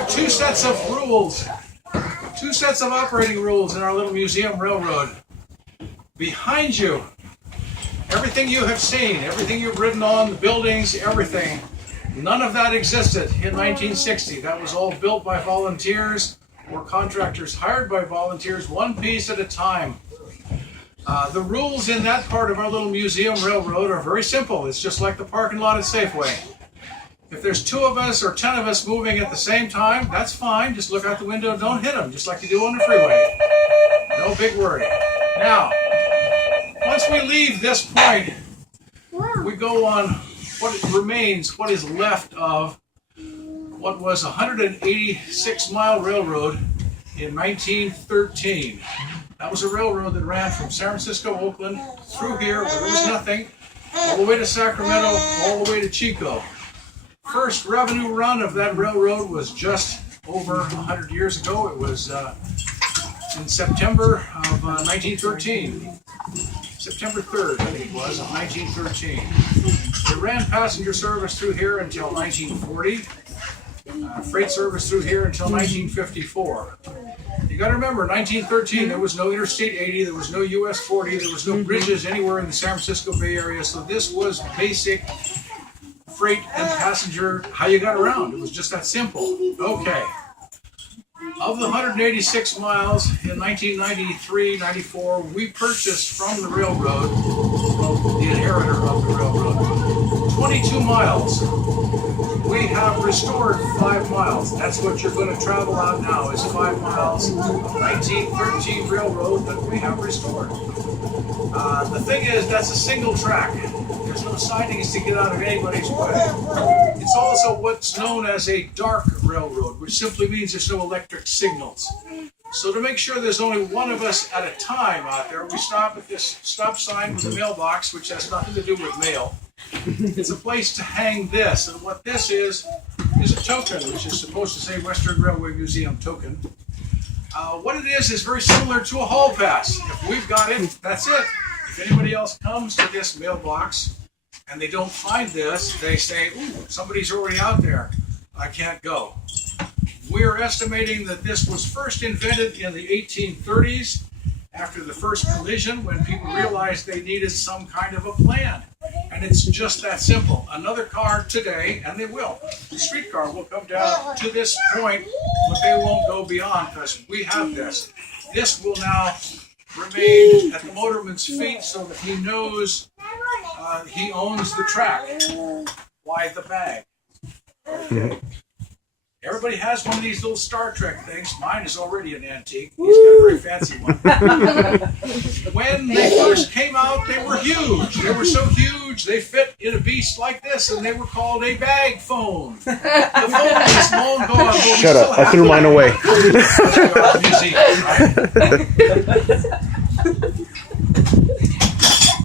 have two sets of rules, two sets of operating rules in our little museum railroad. Behind you, everything you have seen, everything you've ridden on, the buildings, everything, none of that existed in 1960. That was all built by volunteers or contractors hired by volunteers, one piece at a time. The rules in that part of our little museum railroad are very simple. It's just like the parking lot at Safeway. If there's 2 of us or 10 of us moving at the same time, that's fine. Just look out the window and don't hit them, just like you do on the freeway. No big worry. Now, once we leave this point, we go on what remains, what is left of what was a 186-mile railroad in 1913. That was a railroad that ran from San Francisco, Oakland, through here where there was nothing, all the way to Sacramento, all the way to Chico. First revenue run of that railroad was just over 100 years ago. It was in September of 1913. September 3rd, I think it was, of 1913. They ran passenger service through here until 1940. Freight service through here until 1954. You got to remember, 1913, there was no Interstate 80, there was no US 40, there was no bridges anywhere in the San Francisco Bay Area, so this was basic freight and passenger, how you got around. It was just that simple. Okay. Of the 186 miles in 1993-94, we purchased from the railroad, the inheritor of the railroad, 22 miles. We have restored 5 miles. That's what you're going to travel out now, is 5 miles of 1913 railroad that we have restored. The thing is, that's a single track. There's no sidings to get out of anybody's way. It's also what's known as a dark railroad, which simply means there's no electric signals. So to make sure there's only one of us at a time out there, we stop at this stop sign with a mailbox, which has nothing to do with mail. It's a place to hang this, and what this is a token, which is supposed to say Western Railway Museum token. What it is very similar to a hall pass. If we've got it, that's it. If anybody else comes to this mailbox and they don't find this, they say, ooh, somebody's already out there. I can't go. We're estimating that this was first invented in the 1830s after the first collision, when people realized they needed some kind of a plan. And it's just that simple. Another car today, and they will, the streetcar will come down to this point, but they won't go beyond, because we have this. This will now remain at the motorman's feet so that he knows he owns the track. Why the bag? Okay. Everybody has one of these little Star Trek things. Mine is already an antique. He's got a very fancy one. When they first came out, they were huge. They were so huge, they fit in a beast like this, and they were called a bag phone. The phone is long gone. Shut up. I threw mine away. Museum, right?